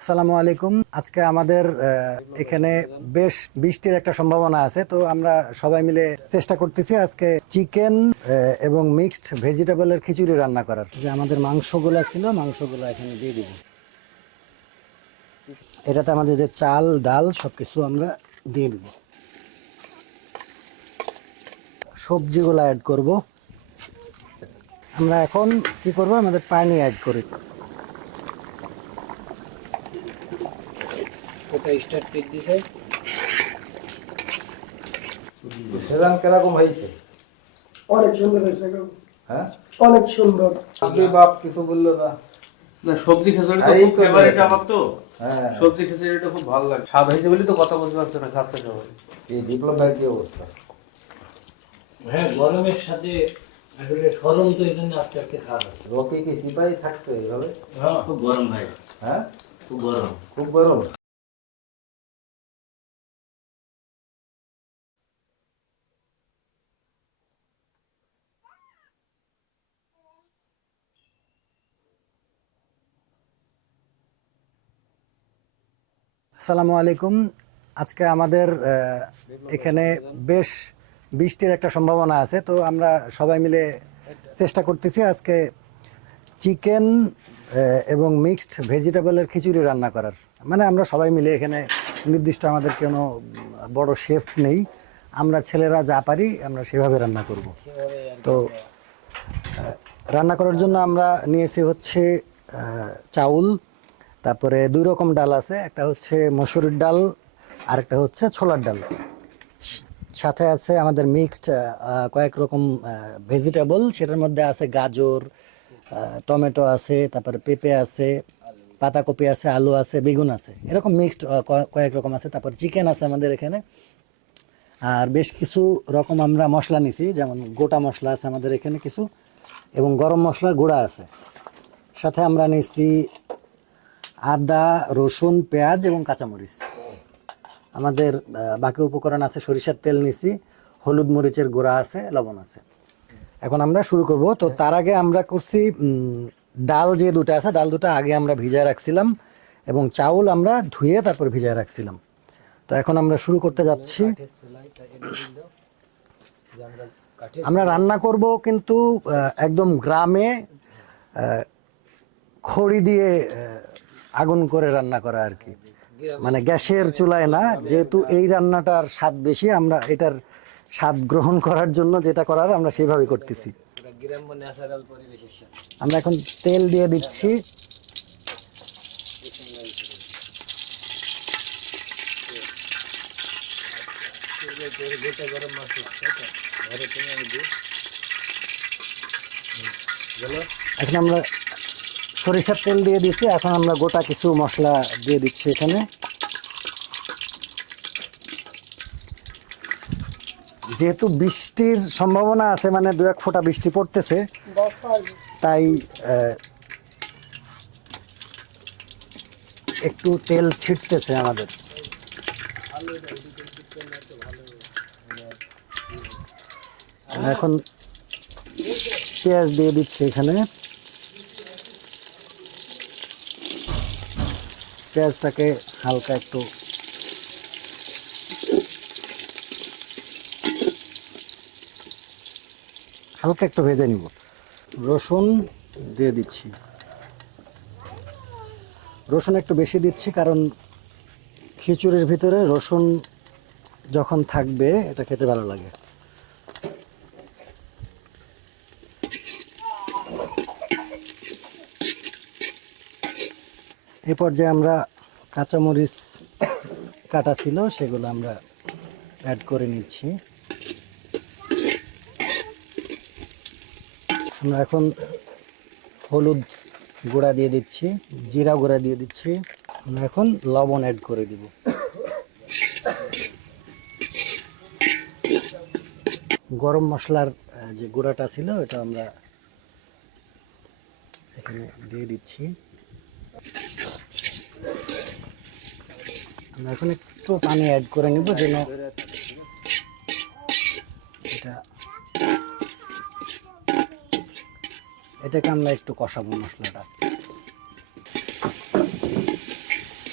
আসসালামু আলাইকুম। আজকে আমাদের এখানে বেশ বৃষ্টির একটা সম্ভাবনা আছে, তো আমরা সবাই মিলে চেষ্টা করতেছি আজকে চিকেন এবং মিক্সড ভেজিটেবলের খিচুড়ি রান্না করার। যে আমাদের মাংসগুলো ছিল, মাংসগুলো এখানে দিয়ে দিব। এটাতে আমাদের যে চাল ডাল সবকিছু আমরা দিয়ে দিব। সবজিগুলো অ্যাড করব। আমরা এখন কি করব, আমাদের পানি অ্যাড করি। ওটা স্টার্ট করে দিছে। সেজান কিরকম হয়েছে? অনেক সুন্দর হয়েছে। হ্যাঁ, অনেক সুন্দর। আপনি বাপ কিছু বললো না? না, সবজি খিচুড়ি তো এই খুব তো ফেভারিট দেখেন। আমার তো। হ্যাঁ, সবজি খিচুড়িটা খুব ভালো লাগে। স্বাদ হয়েছে বলি তো কথা বলতে পারছে না, খাচ্ছে সবাই। এই ডিপ্লোমার কি অবস্থা? হ্যাঁ, গরমের সাথে আসলে গরম তো এই জন্য আস্তে আস্তে খাওয়া হচ্ছে। রকি কি সিপাহি থাকতো এইভাবে? হ্যাঁ, খুব গরম ভাই, হ্যাঁ, খুব গরম। খুব গরম। আসসালামু আলাইকুম। আজকে আমাদের এখানে বেশ বৃষ্টির একটা সম্ভাবনা আছে, তো আমরা সবাই মিলে চেষ্টা করতেছি আজকে চিকেন এবং মিক্সড ভেজিটেবলের খিচুড়ি রান্না করার। মানে আমরা সবাই মিলে এখানে নির্দিষ্ট আমাদের কোনো বড় শেফ নেই, আমরা ছেলেরা যা পারি আমরা সেভাবে রান্না করব। তো রান্না করার জন্য আমরা নিয়েছি হচ্ছে চাউল, তারপরে দুই রকম ডাল আছে, একটা হচ্ছে মসুরির ডাল আর একটা হচ্ছে ছোলার ডাল। সাথে আছে আমাদের মিক্সড কয়েক রকম ভেজিটেবল, সেটার মধ্যে আছে গাজর, টমেটো আছে, তারপরে পেঁপে আছে, পাতাকপি আছে, আলু আছে, বেগুন আছে, এরকম মিক্সড কয়েক রকম আছে। তারপর চিকেন আছে আমাদের এখানে, আর বেশ কিছু রকম আমরা মশলা নিছি, যেমন গোটা মশলা আছে আমাদের এখানে কিছু, এবং গরম মশলার গুঁড়া আছে। সাথে আমরা নিছি আদা, রসুন, পেঁয়াজ এবং কাঁচামরিচ। আমাদের বাকি উপকরণ আছে, সরিষার তেল নিছি, হলুদ মরিচের গুঁড়া আছে, লবণ আছে। এখন আমরা শুরু করব। তো তার আগে আমরা করছি ডাল যে দুটো আছে, ডাল দুটো আগে আমরা ভিজায় রাখছিলাম, এবং চাউল আমরা ধুয়ে তারপর ভিজায় রাখছিলাম। তো এখন আমরা শুরু করতে যাচ্ছি। আমরা রান্না করব কিন্তু একদম গ্রামে খড়ি দিয়ে আগুন করে রান্না করা আর কি, মানে গ্যাসের চুলায় না। যেহেতু এই রান্নাটার স্বাদ বেশি, আমরা এটার স্বাদ গ্রহণ করার জন্য যেটা করার আমরা সেইভাবে করতেছি। গ্রাম্য ন্যাচারাল পরিবেশের সাথে আমরা এখন তেল দিয়ে দিচ্ছি। গোটা গরম মশলা ঘরে তুমি আমি দিই। এখন আমরা সরিষার তেল দিয়ে দিচ্ছি, এখন আমরা গোটা কিছু মশলা দিয়ে দিচ্ছি এখানে। যেহেতু বৃষ্টির সম্ভাবনা আছে, মানে দু এক ফোঁটা বৃষ্টি পড়তেছে, তাই একটু তেল ছিটতেছে আমাদের। এখন পেঁয়াজ দিয়ে দিচ্ছি এখানে। পেঁয়াজটাকে হালকা একটু ভেজে নিব। রসুন দিয়ে দিচ্ছি। রসুন একটু বেশি দিচ্ছি, কারণ খিচুড়ির ভিতরে রসুন যখন থাকবে এটা খেতে ভালো লাগে। এই পর্যায়ে আমরা কাঁচামরিচ কাটা ছিল সেগুলো আমরা অ্যাড করে নিচ্ছি। আমরা এখন হলুদ গুঁড়া দিয়ে দিচ্ছি, জিরা গুঁড়া দিয়ে দিচ্ছি। আমরা এখন লবণ অ্যাড করে দিব। গরম মশলার যে গুঁড়াটা ছিল এটা আমরা এখানে দিয়ে দিচ্ছি। আমরা এখন একটু পানি অ্যাড করে নিব, যেন এটাকে আমরা একটু কষাবো মশলাটা।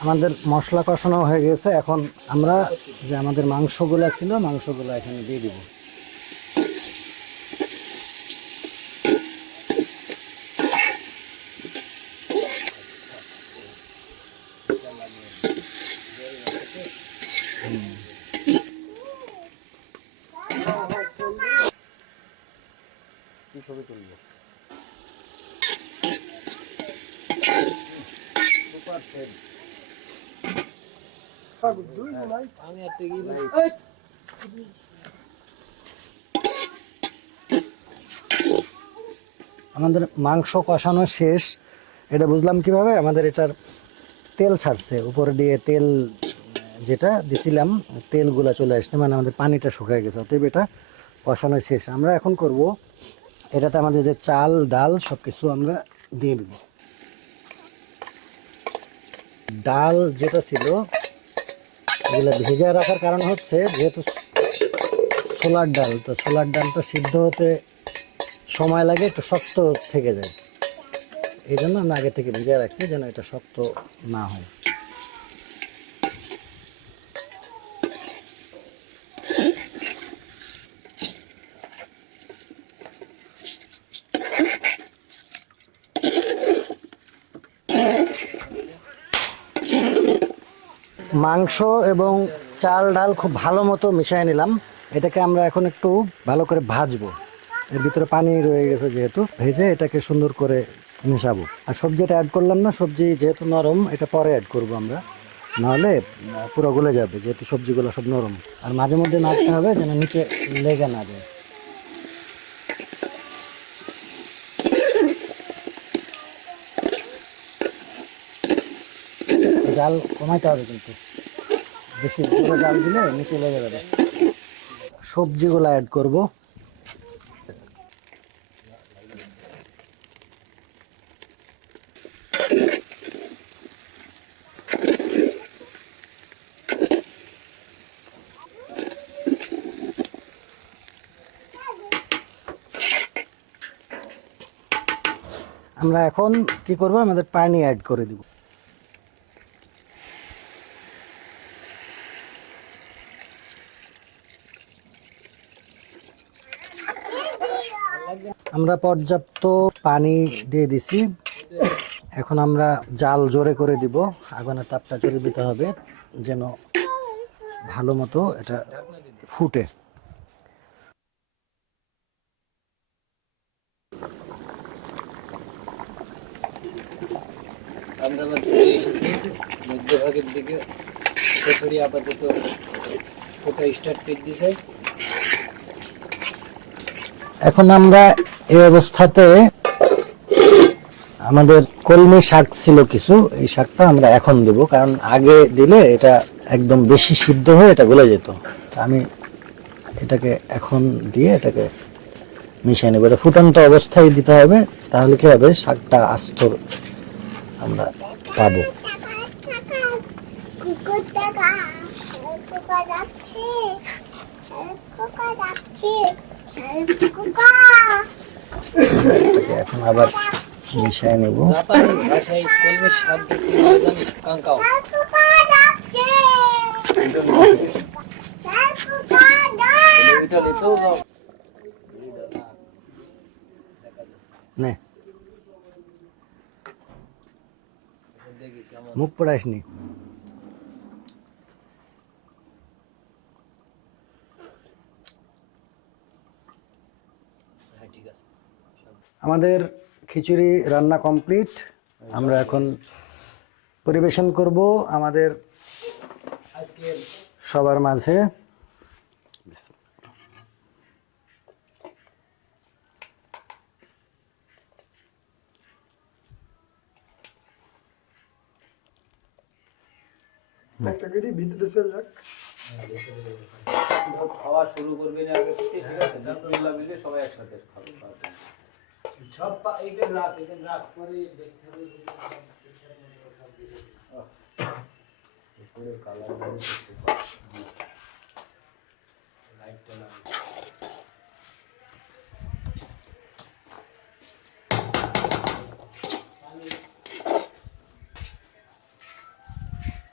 আমাদের মশলা কষানো হয়ে গেছে। এখন আমরা যে আমাদের মাংসগুলা ছিল মাংসগুলো এখানে দিয়ে দিব। আমি আর তুই কি আমাদের মাংস কষানো শেষ। এটা বুঝলাম কিভাবে, আমাদের এটার তেল ছাড়ছে উপরে দিয়ে, তেল যেটা দিছিলাম তেলগুলা চলে আসছে, মানে আমাদের পানিটা শুকায় গেছে। অতএব এটা কষানো শেষ। আমরা এখন করব এটাতে আমাদের যে চাল ডাল সব কিছু আমরা দিয়ে দেব। ডাল যেটা ছিল এগুলো ভেজে রাখার কারণ হচ্ছে যেহেতু ছোলার ডাল, তো ছোলার ডালটা সিদ্ধ হতে সময় লাগে, একটু শক্ত থেকে যায়। এই জন্য আমরা আগে থেকে ভিজিয়ে রাখছি যেন এটা শক্ত না হয়। মাংস এবং চাল ডাল খুব ভালো মতো মিশিয়ে নিলাম। এটাকে আমরা এখন একটু ভালো করে ভাজবো। এর ভিতরে পানি রয়ে গেছে, যেহেতু ভেজে এটাকে সুন্দর করে মেশাবো। আর সবজিটা অ্যাড করলাম না, সবজি যেহেতু নরম এটা পরে অ্যাড করবো আমরা, নাহলে পুরো গলে যাবে, যেহেতু সবজিগুলো সব নরম। আর মাঝে মধ্যে নাড়তে হবে যেন নিচে লেগে না যায়। জাল কমাইতে হবে, কিন্তু বেশি পুরো জাল দিলে নিচে লেগে যাবে। সবজিগুলো অ্যাড করব। আমরা এখন কি করব, আমাদের পানি অ্যাড করে দিব। আমরা পর্যাপ্ত পানি দিয়ে দিছি। এখন আমরা জাল জোরে করে দিব, আগুনের তাপটা জোরে দিতে হবে যেন ভালো মতো এটা ফুটে। আমরা আবার ফিরে এসেছি মধ্যভাগের দিকে। খিচুড়ি আপাতত ফোটা স্টার্ট করে দিয়েছে। এখন আমরা এই অবস্থাতে আমাদের কলমি শাক ছিল কিছু, এই শাকটা আমরা এখন দেব, কারণ আগে দিলে এটা একদম বেশি সিদ্ধ হয়ে এটা গলে যেত। আমি এটাকে এখন দিয়ে এটাকে মিশিয়ে নেব। এটা ফুটন্ত অবস্থায় দিতে হবে, তাহলে কি হবে শাকটা আস্ত আমরা পাবো। এটাকে এখন আবার মিশিয়ে নেব। জাপানি ভাষায় কলমের শব্দ কি হয় জানিস? কাঙ্কাও। এটা নিতেও যাও। নে দেখি কেমন। মুখ পড়াইসনি। হ্যাঁ ঠিক আছে। আমাদের খিচুড়ি রান্না কমপ্লিট। আমরা এখন পরিবেশন করব আমাদের আজকে সবার মাঝে। একটা করে ভিতরে চলে যাক। খাওয়া শুরু করবেন আগে থেকে, ঠিক আছে? বিসমিল্লাহ বলে সবাই একসাথে খাবে। সব এইটা রাত করে দেখতে হবে। পুরো কালার লাইটটা না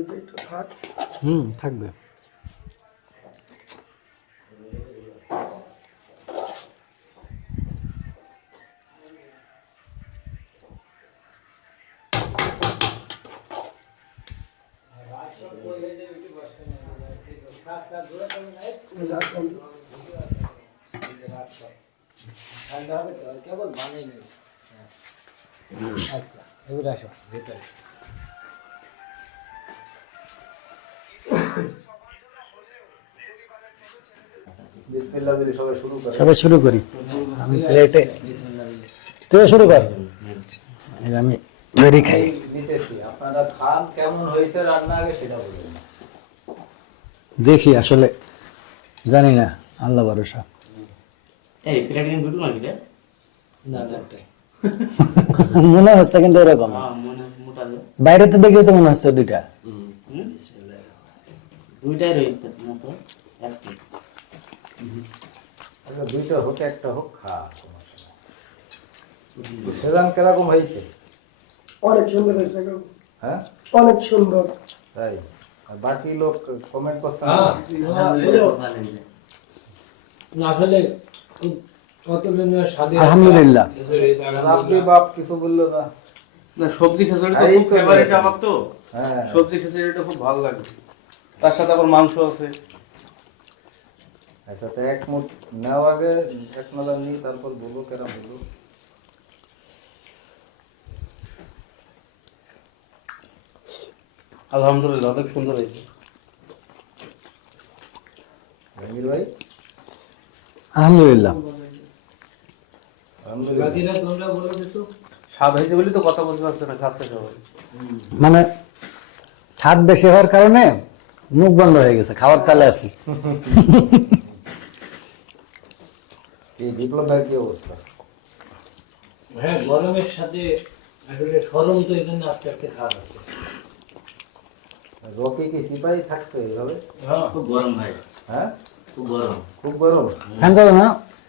বাড়িতে একটু থাক। থাকবে। রাখলাম। ঠান্ডা হবে তো কেবল বানাই নেই। আচ্ছা এবার আসো ভেতরে। বিসমিল্লাহ বলে সবাই শুরু করে। সবাই শুরু করি। আমি প্লেটে বিসমিল্লাহ। তুই শুরু কর। এই আমি বেরি খাই। নিতেছি আপনারা খান, কেমন হয়েছে রান্না আগে সেটা বলবেন। দেখি আসলে জানি না, আল্লাহ ভরসা। এই প্লেটিং দুটো নাকি রে? না একটাই। মনে হচ্ছে কিন্তু এরকম হ্যাঁ মনে মোটা রে। বাইরে তো দেখেও তো মনে হচ্ছে দুইটা। দুইটাই রয়েছে মতো একটি। আচ্ছা দুইটা হোক একটা হোক, খা সমস্যা নাই। সেজান কিরকম হয়েছে? অনেক সুন্দর হয়েছে কাকু, হ্যাঁ অনেক সুন্দর। তাই? আর বাকি লোক কমেন্ট করছে না? না আসলে খুব অতুলনীয় স্বাদের আলহামদুলিল্লাহ। আপনি বাপ কিছু বললো না? না সবজি খিচুড়ি তো এই খুব তো ফেভারিট দেখো। আমার তো। হ্যাঁ সবজি খিচুড়িটা খুব ভালো লাগে। তার সাথে আবার মাংস আছে। আচ্ছা তো এক মুঠ নেওয়া আগে, এক নজর নিই তারপর বলো কেরা বলো। আলহামদুলিল্লাহ অনেক সুন্দর হয়েছে। জাহাঙ্গীর ভাই? আলহামদুলিল্লাহ। আলহামদুলিল্লাহ। বাকিরা তোমরা বলো কিছু। স্বাদ হয়েছে বলে তো কথা বলতে পারছে না, খাচ্ছে সবাই। মানে ছাদ বেশি হওয়ার কারণে মুখ বন্ধ হয়ে গেছে, খাওয়ার তালে আছি। এই ডিপ্লোমার কি অবস্থা? হ্যাঁ গরমের সাথে আসলে গরম তো এই জন্য আস্তে আস্তে খাওয়া হচ্ছে। রকি কি সিপাহি থাকতো এইভাবে? হ্যাঁ খুব গরম ভাই, হ্যাঁ খুব গরম। খুব গরম। ফ্যান চলে না?